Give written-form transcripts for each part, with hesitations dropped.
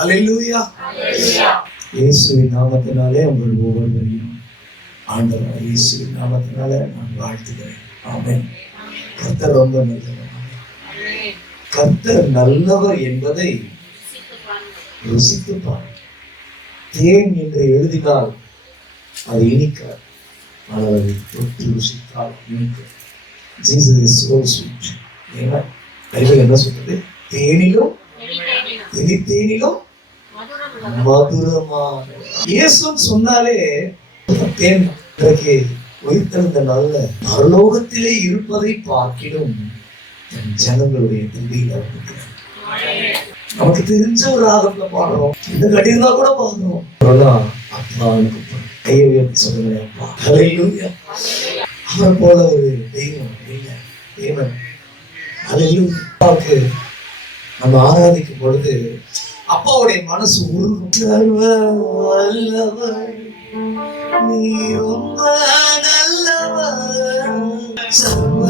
அல்லேலூயா. இயேசுவின் நாமத்தினாலே உங்கள் ஒவ்வொருவரையும் ஆண்டவர் இயேசுவின் நாமத்தினாலே நான் வாழ்த்துகிறேன். ஆமென். கர்த்தர் ரொம்ப நல்லவர். கர்த்தர் நல்லவர் என்பதை ருசித்து பார். தேன் என்று எழுதினால் அது இனிக்காது, ஆனால் அதை தொட்டு ருசித்தால் இனிக்கும். Jesus is so sweet. ஏன்னா பைபிள் என்ன சொல்றது? தேனிலும் தேனிலும் மதுரமான. இயேசுன்னு சொன்னாலே தேன். இன்றைக்கு உயிர்த்தெழுந்த நல்ல பரலோகத்திலே இருப்பதை பார்க்கிலும் என் ஜனங்களுடைய துதியில இருக்கிறேன். நமக்கு தெரிஞ்ச ஒரு ராகத்துல பாடுறோம், இந்த கடிதா கூட பாடுறோம். அப்பாவுக்கு கையை உயர்த்தி சொல்லுங்களேன், அப்பா. ஹல்லேலூயா. அவரை போல ஒரு தெய்வம் இல்லை. தேவன் அப்பாவுக்கு நம்ம ஆராதிக்கும் பொழுது அப்பாவுடைய மனசு உருகும். சர்வ வல்லவர் நீ ரொம்ப நல்லவர், சர்வ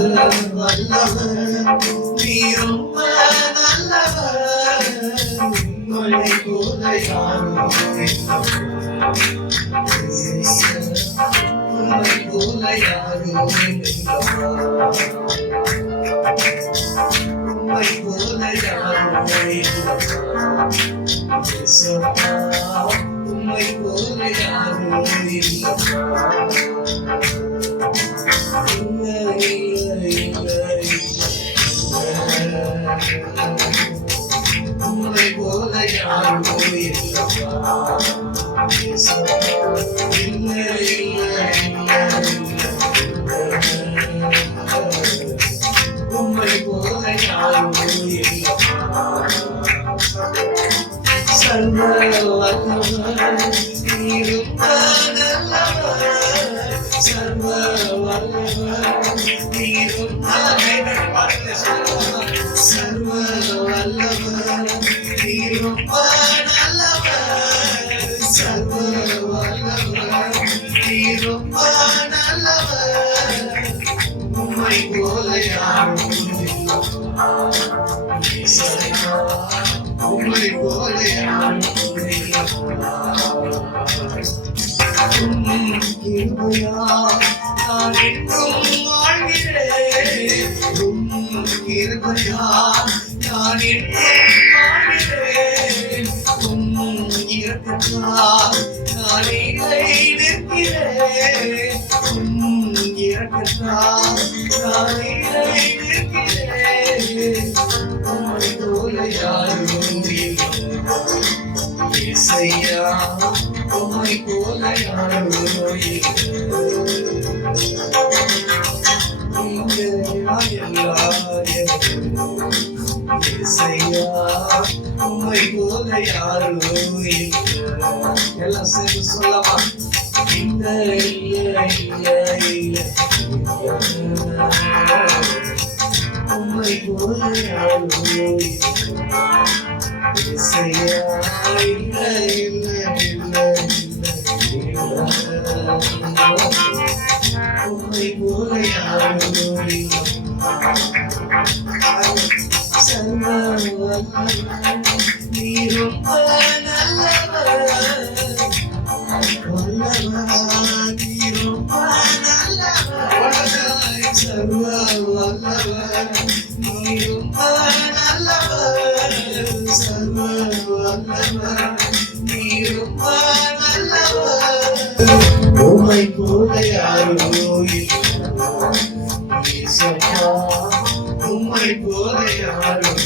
வல்லவர் நீ ரொம்ப நல்லவர், உம்மை போல யாரும் உம்மை போல யாரும் உம்மை போல யாரும் உம்மை போல யாரும் உம்மை போல யாரும் உம்மை போல யாரும் சர்வ வல்லவர் நீரும் நல்லவர், சர்வ வல்லவர் நீரும் நல்லவர், சர்வ வல்லவர் நீரும் நல்லவர், சர்வ வல்லவர் நீரும் நல்லவர், உம்மை போல யாரும் உம்மை போல யாரும் கிருபையால் நான் என்றும் வாழ்கிறேன், கிருபையால் நான் என்றும் வாழ்கிறேன், இரக்கத்தால் நான் நிற்கிறேன், இரக்கத்தால் நான் நிற்கிறேன், உம்மை போல யாரும் இசையா, உம்மை போல யாரும் இசையா, உம்மை போல யாரும் எல்லாம் சேர்ந்து சொல்லமா? இந்த உம்மை போல யாரும் இசையா, உம்மை போல யாரும் சர்வ வல்லவர் நீ ரொம்ப நல்லவர், வல்லவர் நீ ரொம்ப நல்லவர், சர்வ வல்லவர் நீ ரொம்ப நல்லவர், சர்வ வல்லவர் நீ ரொம்ப நல்லவர், உம்மை போல யாரும் இயேசுவா, உம்மை போல யாரும்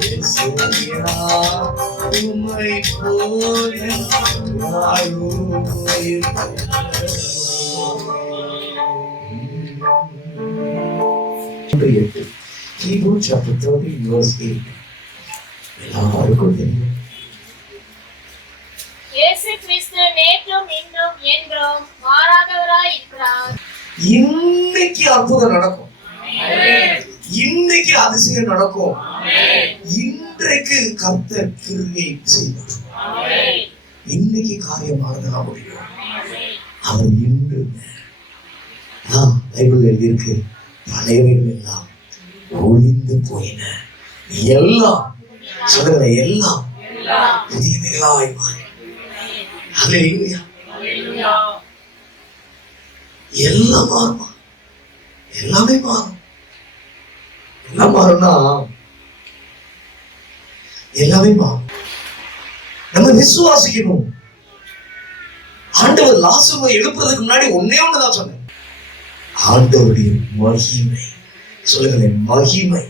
இயேசுவா, உம்மை போல யாரும் Hebrews chapter 13 verse 8. எல்லாருக்கும் தெரியும். இயேசு கிறிஸ்து நேற்றும் இன்றும் என்றும் மாறாதவராய் இருக்கிறார். இன்னைக்கு அற்புதம் நடக்கும், இன்னைக்கு அதிசயம் நடக்கும், இன்றைக்கு கர்த்தர் கிருபை செய்வார், இன்னைக்கு காரியமானதாக முடியும். அவர் இன்று பைபிள் எழுதியிருக்கு, பழையவைகள் எல்லாம் ஒளிந்து போயின, எல்லாம் சொல்லுங்க, எல்லாம் புதியவைகளாய் மாறி. ஹல்லேலூயா. எல்லாம் மாறுமா? எல்லாமே மாறும். எல்லாம் மாறும்னா எல்லாமே மாறும். நம்ம விசுவாசிக்கணும். ஆண்டவர் லாசருவை எழுப்புறதுக்கு முன்னாடி ஒன்னே ஒண்ணுதான் சொன்னேன், ஆண்டவருடைய மகிமை. சொல்லுங்களேன், மகிமை.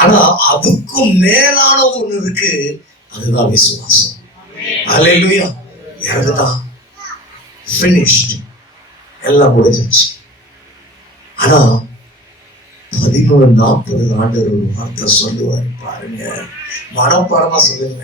ஆனா அதுக்கும் மேலானது ஒண்ணு இருக்கு, அதுதான் விசுவாசம். ஹல்லேலூயா. இறந்துட்டான், finished, எல்லாம் முடிஞ்சிருச்சு. ஆனா 11:40 ஆண்டவர் ஒரு வார்த்தை சொல்லுவார் பாருங்க, மனப்பாடமா சொல்லுங்க.